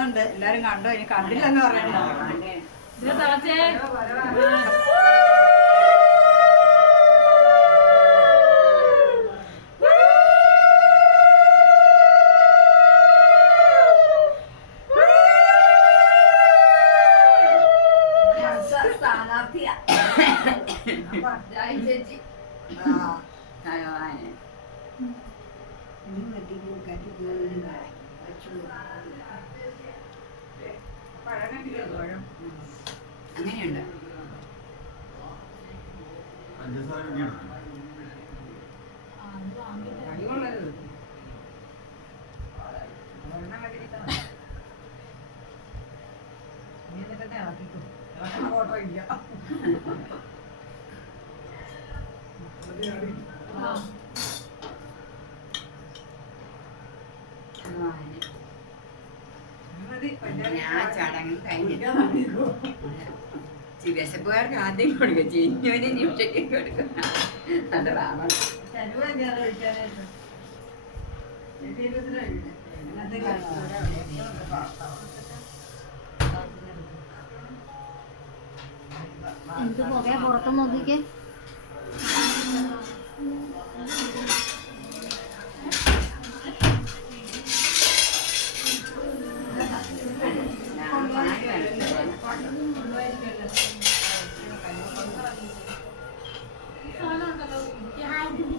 വരുന്നുണ്ട്. എല്ലാരും കണ്ടോ? ഇനി കണ്ടില്ലെന്ന് പറയണ്ട. സ്ഥാനാർത്ഥിയാ ചേച്ചി. അങ്ങനെയുണ്ട്. ഫോട്ടോ ഇല്ല. ഞാൻ ചടങ്ങ് കഴിഞ്ഞു. വിശപ്പുകാർക്ക് ആദ്യം കൊടുക്കും, ചിന്നുവിന് നിമിഷയ്ക്ക് കൊടുക്കും. അത് വേണം. എന്ത് പുറത്ത് നോക്കിക്കേ.